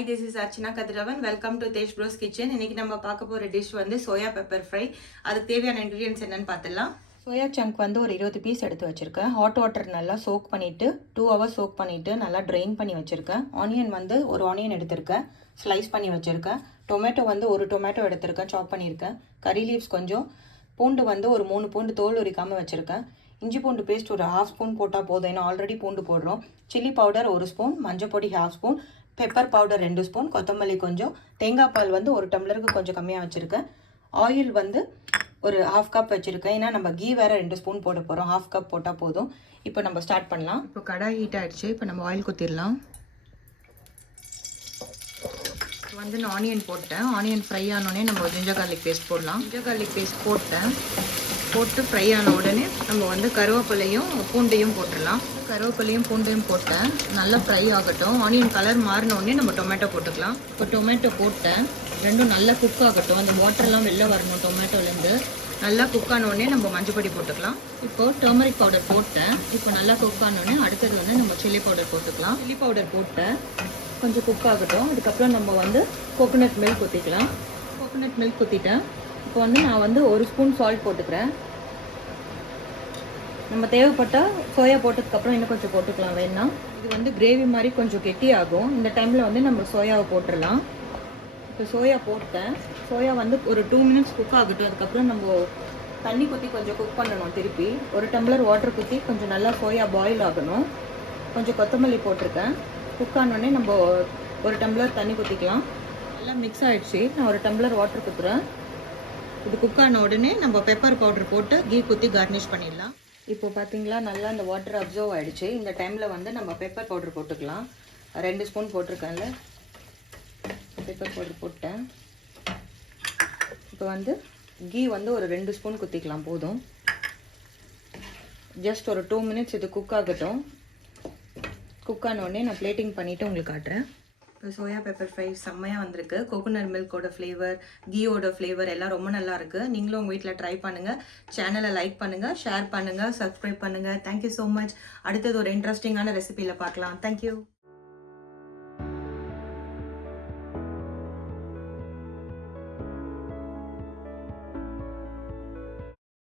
Hi, this is Archana Kadiravan. Welcome to Tesh Bros Kitchen. இன்னைக்கு நம்ம பார்க்க போற டிஷ் வந்து சோயா பெப்பர் ஃப்ரை. அதுக்கு தேவையான இன்கிரிடியன்ட்ஸ் என்னன்னு பார்த்தலாம். சோயா சங்க் வந்து ஒரு 20 பீஸ் எடுத்து வச்சிருக்கேன். ஹாட் வாட்டர் நல்லா சோக் பண்ணிட்டு 2 hours சோக் பண்ணிட்டு நல்லா ட்ரெயின் பண்ணி வச்சிருக்கேன். ஆனியன் வந்து ஒரு ஆனியன் எடுத்திருக்கேன், ஸ்லைஸ் பண்ணி வச்சிருக்கேன். டொமேட்டோ வந்து ஒரு டொமேட்டோ எடுத்திருக்கேன், சாப் பண்ணியிருக்கேன். கறி லீவ்ஸ் கொஞ்சம், பூண்டு வந்து ஒரு 3 பூண்டு தோல் உரிக்காமல் வச்சுருக்கேன். இஞ்சி பூண்டு பேஸ்ட் ஒரு 1/2 ஸ்பூன் போட்டால் போதும், ஏன்னா ஆல்ரெடி பூண்டு போடுறோம். சில்லி பவுடர் 1 ஸ்பூன், மஞ்சள் பொடி 1/2 ஸ்பூன், பெப்பர் பவுடர் 2 ஸ்பூன், கொத்தமல்லி கொஞ்சம், தேங்காய் பால் வந்து ஒரு டம்ளருக்கு கொஞ்சம் கம்மியாக வச்சுருக்கேன். ஆயில் வந்து ஒரு 1/2 கப் வச்சுருக்கேன், ஏன்னா நம்ம கீ வேறு 2 ஸ்பூன் போட போகிறோம். 1/2 கப் போட்டால் போதும். இப்போ நம்ம ஸ்டார்ட் பண்ணலாம். இப்போ கடாய் ஹீட் ஆகிடுச்சு. இப்போ நம்ம ஆயில் குத்திடலாம். வந்து நான் ஆனியன் போட்டேன். ஆனியன் ஃப்ரை ஆனோடனே நம்ம ஜிஞ்சர் கார்லிக் பேஸ்ட் போடலாம். ஜிஞ்சர் கார்லிக் பேஸ்ட் போட்டு ஃப்ரை ஆன உடனே நம்ம வந்து கருவேப்பிலையும் பூண்டையும் போட்டுடலாம். கருவேப்பிலையும் பூண்டையும் போட்டேன், நல்லா ஃப்ரை ஆகட்டும். ஆனியன் கலர் மாறினோடனே நம்ம டொமேட்டோ போட்டுக்கலாம். இப்போ டொமேட்டோ போட்டேன், ரெண்டும் நல்லா குக் ஆகட்டும். அந்த வாட்டர்லாம் வெளில வரணும் டொமேட்டோலேருந்து. நல்லா குக் ஆனோடனே நம்ம மஞ்சள் பொடி போட்டுக்கலாம். இப்போது டர்மரிக் பவுடர் போட்டேன். இப்போ நல்லா குக் ஆனோடனே அடுத்தது வந்து நம்ம சில்லி பவுடர் போட்டுக்கலாம். சில்லி பவுடர் போட்டேன், கொஞ்சம் குக் ஆகட்டும். அதுக்கப்புறம் நம்ம வந்து கோகோனட் மில்க் ஊற்றிக்கலாம். கோகோனட் மில்க் ஊற்றிட்டேன். இப்போ வந்து நான் வந்து 1 ஸ்பூன் சால்ட் போட்டுக்கிறேன். நம்ம தேவைப்பட்டால் சோயா போட்டதுக்கப்புறம் இன்னும் கொஞ்சம் போட்டுக்கலாம் வேணா. இது வந்து கிரேவி மாதிரி கொஞ்சம் கெட்டியாகும். இந்த டைமில் வந்து நம்ம சோயாவை போட்டுடலாம். இப்போ சோயா போட்டேன். சோயா வந்து ஒரு 2 minutes குக் ஆகட்டும். அதுக்கப்புறம் நம்ம தண்ணி ஊற்றி கொஞ்சம் குக் பண்ணணும். திருப்பி 1 டம்ளர் வாட்டர் ஊற்றி கொஞ்சம் நல்லா சோயா பாயில் ஆகணும். கொஞ்சம் கொத்தமல்லி போட்டிருக்கேன். குக் ஆனோடனே நம்ம 1 டம்ளர் தண்ணி ஊற்றிக்கலாம். நல்லா மிக்ஸ் ஆகிடுச்சு. நான் 1 டம்ளர் வாட்டர் ஊற்றுறேன். இது குக் ஆன உடனே நம்ம பெப்பர் பவுடர் போட்டு கீ குத்தி கார்னிஷ் பண்ணிடலாம். இப்போ பார்த்தீங்களா, நல்லா அந்த வாட்டர் அப்சர்வ் ஆகிடுச்சு. இந்த டைமில் வந்து நம்ம பெப்பர் பவுடர் போட்டுக்கலாம். 2 ஸ்பூன் போட்டிருக்கேன்ல, பெப்பர் பவுடர் போட்டேன். இப்போ வந்து கீ வந்து ஒரு 2 ஸ்பூன் குத்திக்கலாம் போதும். ஜஸ்ட் ஒரு 2 minutes இது குக் ஆகட்டும். குக் ஆனோடனே நான் பிளேட்டிங் பண்ணிவிட்டு உங்களுக்கு காட்டுறேன். இப்போ சோயா பெப்பர் ஃப்ரை செம்மையாக வந்திருக்கு. கோகோனட் மில்கோட ஃப்ளேவர், கீயோட ஃப்ளேவர் எல்லாம் ரொம்ப நல்லா இருக்குது. நீங்களும் உங்கள் வீட்டில் ட்ரை பண்ணுங்கள். சேனலை லைக் பண்ணுங்கள், ஷேர் பண்ணுங்கள், சப்ஸ்கிரைப் பண்ணுங்கள். Thank you so much. அடுத்தது ஒரு இன்ட்ரெஸ்டிங்கான ரெசிபியில் பார்க்கலாம். தேங்க்யூ.